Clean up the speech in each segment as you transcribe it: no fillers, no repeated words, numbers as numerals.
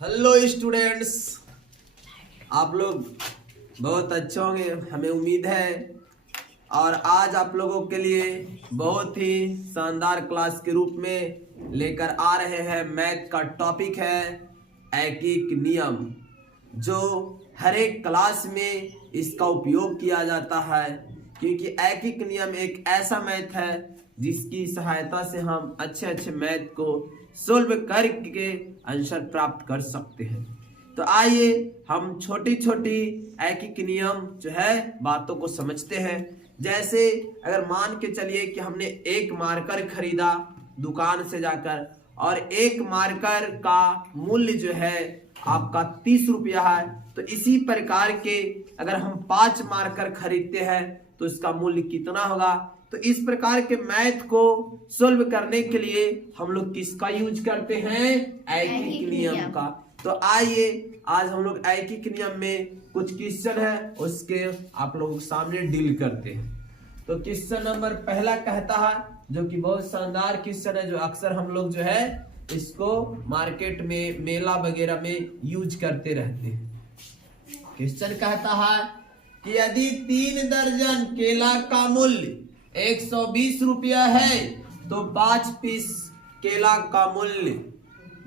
Hello students, आप लोग बहुत अच्छे होंगे हमें उम्मीद है। और आज आप लोगों के लिए बहुत ही शानदार क्लास के रूप में लेकर आ रहे हैं। मैथ का टॉपिक है ऐकिक नियम, जो हर एक क्लास में इसका उपयोग किया जाता है, क्योंकि ऐकिक नियम एक ऐसा मैथ है जिसकी सहायता से हम अच्छे अच्छे मैथ को सोल्व करके आंसर प्राप्त कर सकते हैं। तो आइए हम छोटी छोटी ऐकिक नियम जो है बातों को समझते हैं। जैसे अगर मान के चलिए कि हमने एक मार्कर खरीदा दुकान से जाकर, और एक मार्कर का मूल्य जो है आपका 30 रुपया है, तो इसी प्रकार के अगर हम 5 मार्कर खरीदते हैं तो इसका मूल्य कितना होगा। तो इस प्रकार के मैथ को सोल्व करने के लिए हम लोग किसका यूज करते हैं? ऐकिक नियम का। तो आइए आज हम लोग ऐकिक नियम में कुछ क्वेश्चन है उसके आप लोगों के सामने डील करते हैं। तो क्वेश्चन नंबर पहला कहता है, जो कि बहुत शानदार क्वेश्चन है, जो अक्सर हम लोग जो है इसको मार्केट में मेला वगैरह में यूज करते रहते हैं। क्वेश्चन कहता है कि यदि 3 दर्जन केला का मूल्य 120 रुपया है तो 5 पीस केला का मूल्य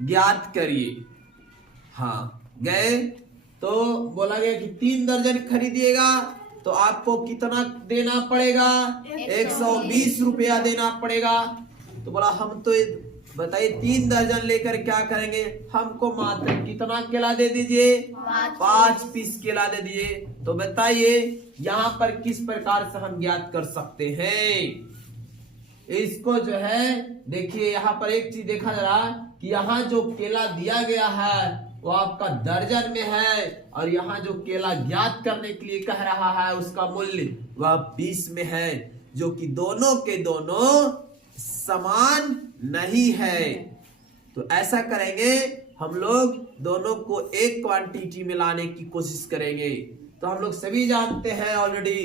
ज्ञात करिए। हाँ, गए तो बोला गया कि 3 दर्जन खरीदिएगा तो आपको कितना देना पड़ेगा? 120 रुपया देना पड़ेगा। तो बोला हम तो बताइए 3 दर्जन लेकर क्या करेंगे? हमको मात्र कितना केला दे दीजिए? 5 पीस केला दे दीजिए। तो बताइए यहाँ पर किस प्रकार से हम ज्ञात कर सकते हैं इसको? जो है देखिए यहाँ पर एक चीज देखा जा रहा कि यहाँ जो केला दिया गया है वो आपका दर्जन में है, और यहाँ जो केला ज्ञात करने के लिए कह रहा है उसका मूल्य वह पीस में है, जो कि दोनों के दोनों समान नहीं है। तो ऐसा करेंगे हम लोग दोनों को एक क्वांटिटी में लाने की कोशिश करेंगे। तो हम लोग सभी जानते हैं ऑलरेडी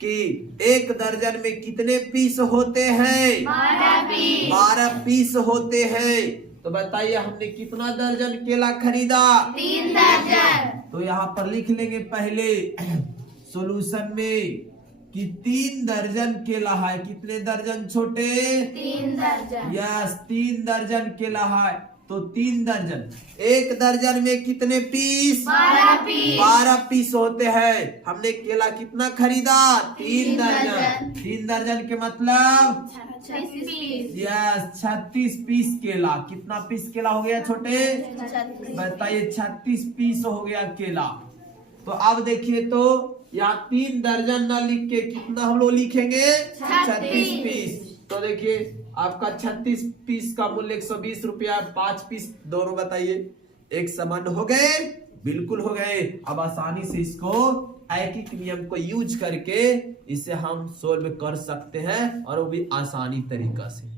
कि एक दर्जन में कितने पीस होते हैं? 12 पीस होते हैं। तो बताइए हमने कितना दर्जन केला खरीदा? 3 दर्जन। तो यहाँ पर लिख लेंगे पहले सॉल्यूशन में कि 3 दर्जन केला है। कितने दर्जन छोटे? 3 दर्जन। यस, 3 दर्जन केला है। तो 3 दर्जन, एक दर्जन में कितने पीस? 12 पीस। 12 पीस होते हैं। हमने केला कितना खरीदा? 3 दर्जन। 3 दर्जन के मतलब 36 पीस। यस, 36 पीस केला। कितना पीस केला हो गया छोटे? 36। बताइए 36 पीस हो गया केला। तो अब देखिए तो यहाँ 3 दर्जन ना लिख के कितना हम लोग लिखेंगे? 36 पीस। तो देखिए आपका 36 पीस का मूल्य 120 रुपया, 5 पीस दोनों बताइए एक समान हो गए? बिल्कुल हो गए। अब आसानी से इसको ऐकिक नियम को यूज करके इसे हम सोल्व कर सकते हैं, और वो भी आसानी तरीका से।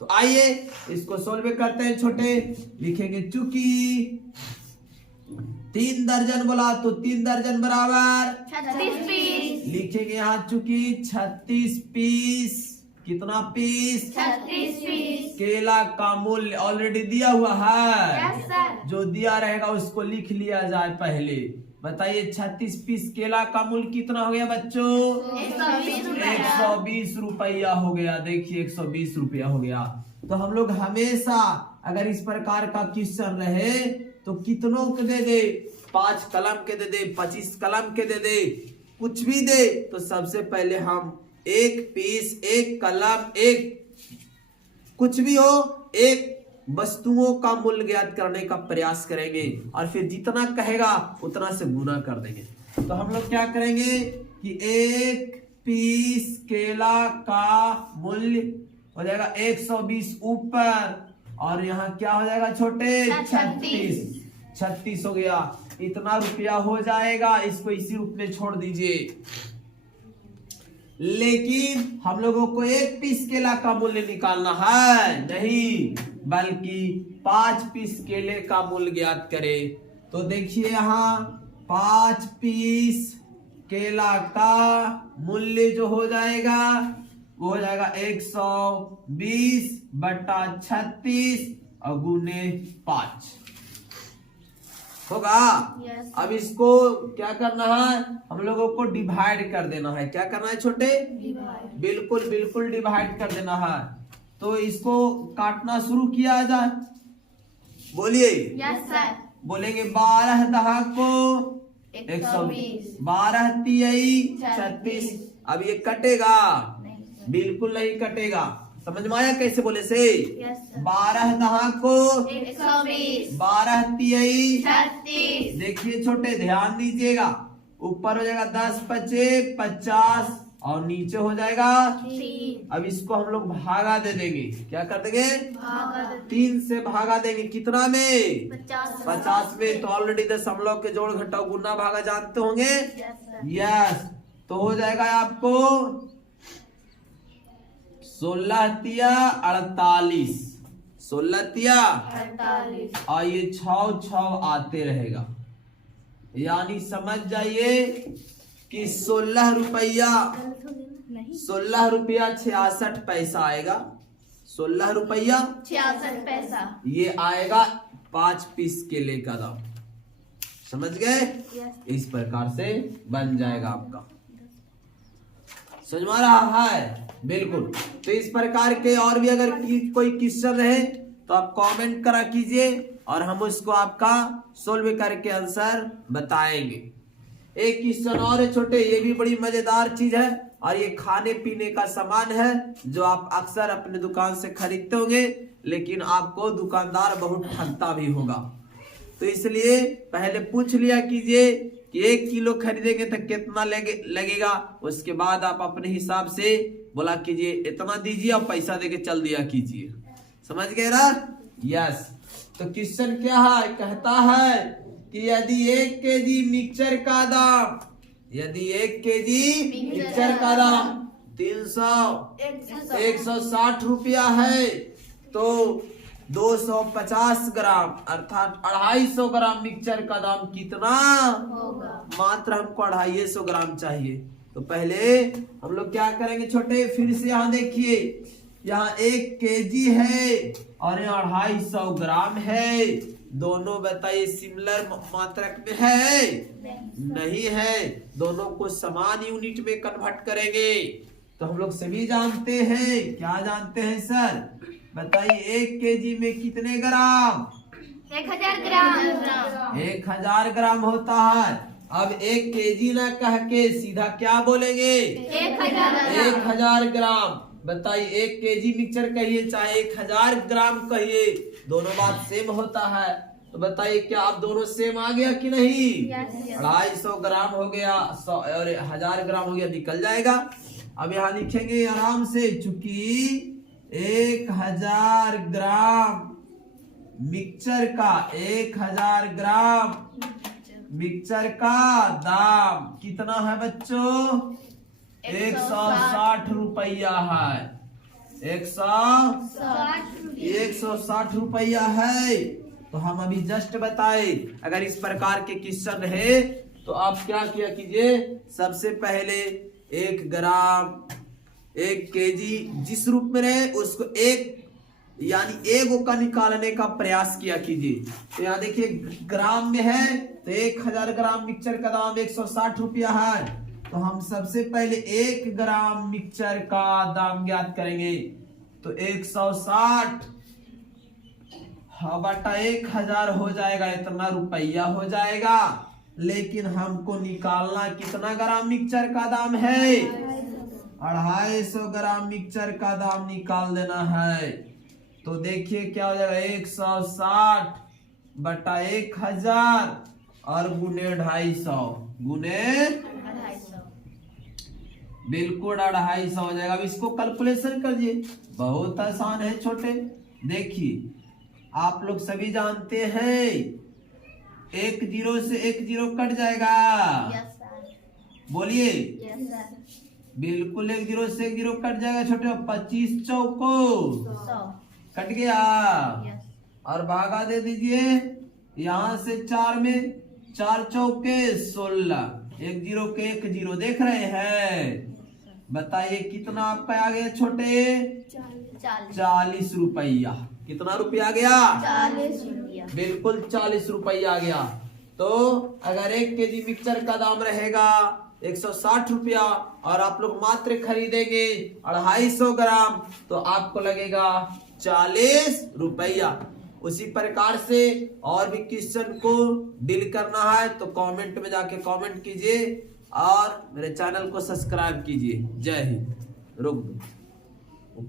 तो आइए इसको सोल्व करते हैं। छोटे लिखेंगे चूंकि 3 दर्जन बोला तो 3 दर्जन बराबर 36 पीस। लिखेंगे यहाँ चूंकि 36 पीस। कितना पीस? 36 पीस। केला का मूल्य ऑलरेडी दिया हुआ है। Yes sir. जो दिया रहेगा उसको लिख लिया जाए पहले। बताइए 36 पीस केला का मूल्य कितना हो गया बच्चों? 120 रुपया। 120 रुपया हो गया। देखिए 120 रुपया हो गया। तो हम लोग हमेशा अगर इस प्रकार का क्वेश्चन रहे तो कितनों के दे दे? 5 कलम के दे दे, 25 कलम के दे दे, कुछ भी दे, तो सबसे पहले हम एक पीस, एक कलम, एक कुछ भी हो, एक वस्तुओं का मूल्य ज्ञात करने का प्रयास करेंगे, और फिर जितना कहेगा उतना से गुना कर देंगे। तो हम लोग क्या करेंगे कि एक पीस केला का मूल्य हो जाएगा 120 ऊपर, और यहाँ क्या हो जाएगा छोटे? 36 हो गया। इतना रुपया हो जाएगा। इसको इसी रूप में छोड़ दीजिए। लेकिन हम लोगों को एक पीस केला का मूल्य निकालना है नहीं, बल्कि 5 पीस केले का मूल्य ज्ञात करें। तो देखिए यहाँ 5 पीस केला का मूल्य जो हो जाएगा वो हो जाएगा 120 बटा 36 और गुने 5। होगा। Yes. अब इसको क्या करना है, हम लोगों को डिवाइड कर देना है। क्या करना है छोटे, Divide. बिल्कुल बिल्कुल डिवाइड कर देना है। तो इसको काटना शुरू किया जाए, बोलिए। Yes, sir. बोलेंगे 12 दहा को 120. 12 तिहाई 36। अब ये कटेगा, नहीं, sir. बिल्कुल नहीं कटेगा। समझ में आया कैसे बोले से? Yes, sir. 12 दहा को 120. 12 तिहाई 36. देखिए छोटे, ध्यान दीजिएगा। ऊपर हो जाएगा 10 पचे 50 और नीचे हो जाएगा 3. अब इसको हम लोग भागा दे देंगे। क्या कर देंगे, भागा 3 से भागा देंगे। कितना में, 50. 50 में। तो ऑलरेडी दशमलव के जोड़ घटाव गुना भागा जानते होंगे। Yes, sir. यस, तो हो जाएगा आपको 16 तिया 48, 16 तिया 48. और ये 6 आते रहेगा। यानी समझ जाइए कि 16 रुपया नहीं, 16 रुपया 66 पैसा आएगा। 16 रुपया 66 पैसा. ये आएगा 5 पीस केले का दाम। समझ गए? Yes. इस प्रकार से बन जाएगा आपका। समझ में आ रहा है? बिल्कुल। तो इस प्रकार के और भी अगर कोई क्वेश्चन रहे तो आप कमेंट करा कीजिए और हम उसको आपका सोल्व करके आंसर बताएंगे। एक क्वेश्चन और है छोटे, ये भी बड़ी मजेदार चीज है और ये खाने पीने का सामान है जो आप अक्सर अपने दुकान से खरीदते होंगे, लेकिन आपको दुकानदार बहुत ठगता भी होगा। तो इसलिए पहले पूछ लिया कीजिए कि 1 किलो खरीदेंगे तो कितना लगेगा। उसके बाद आप अपने हिसाब से बोला कीजिए इतना दीजिए और पैसा देके चल दिया कीजिए। समझ गए ना? यस। तो क्वेश्चन क्या है, कहता है कि यदि 1 केजी मिक्सचर का दाम, यदि 1 केजी मिक्सचर का दाम 160 रुपया है तो 250 ग्राम अर्थात 250 ग्राम मिक्सचर का दाम कितना होगा? मात्र हमको 250 ग्राम चाहिए। तो पहले हम लोग क्या करेंगे छोटे, फिर से यहाँ देखिए, यहाँ 1 केजी है और यहाँ 250 ग्राम है। दोनों बताइए सिमिलर मात्रक में है? नहीं है। दोनों को समान यूनिट में कन्वर्ट करेंगे। तो हम लोग सभी जानते हैं, क्या जानते हैं सर? बताइए 1 केजी में कितने ग्राम? 1000 ग्राम. 1000 ग्राम होता है। अब 1 केजी ना कह के सीधा क्या बोलेंगे? 1000 ग्राम। बताइए 1 केजी मिक्सचर कहिए चाहे 1000 ग्राम कहिए, दोनों बात सेम होता है। तो बताइए क्या आप दोनों सेम आ गया कि नहीं? Yes, yes. 250 ग्राम हो गया 100 और 1000 ग्राम हो गया, निकल जाएगा। अब यहाँ लिखेंगे आराम से, चूंकि 1000 ग्राम मिक्सचर का 1000 ग्राम मिक्सचर का दाम कितना है बच्चों? 160 रुपया है। 160 रुपया है। तो हम अभी जस्ट बताए, अगर इस प्रकार के क्वेश्चन है तो आप क्या किया कीजिए, सबसे पहले 1 ग्राम 1 केजी जिस रूप में रहे उसको 1 यानी एगो का निकालने का प्रयास किया कीजिए। तो यहाँ देखिए ग्राम में है तो 1000 ग्राम मिक्सचर का दाम 160 रुपया है। तो हम सबसे पहले 1 ग्राम मिक्सचर का दाम ज्ञात करेंगे। तो 160 बटा 1000 हो जाएगा, इतना रुपया हो जाएगा। लेकिन हमको निकालना कितना ग्राम मिक्सचर का दाम है? 250 ग्राम मिक्सचर का दाम निकाल देना है। तो देखिए क्या हो जाएगा, 160 बटा 1000 और गुने 250 गुने बिल्कुल 250 हो जाएगा। अब इसको कैलकुलेशन करिए, बहुत आसान है छोटे। देखिए आप लोग सभी जानते हैं 1 0 से 1 0 कट जाएगा। Yes, sir. बोलिए। Yes, sir. बिल्कुल 1 0 से 1 0 कट जाएगा छोटे। 25 चौको 100. कट गया। Yes. और भागा दे दीजिए यहाँ से 4 में, 4 चौके 16, 1 0 के 1 0 देख रहे हैं। बताइए कितना आपका आ गया छोटे? 40 रुपया। कितना रुपया आ गया? 40 रुपया. बिल्कुल 40 रुपया आ गया। तो अगर 1 केजी मिक्सचर का दाम रहेगा 160 रुपया और आप लोग मात्र खरीदेंगे 250 ग्राम तो आपको लगेगा 40 रुपया। उसी प्रकार से और भी क्वेश्चन को डील करना है तो कमेंट में जाके कमेंट कीजिए और मेरे चैनल को सब्सक्राइब कीजिए। जय हिंद। रुक दो।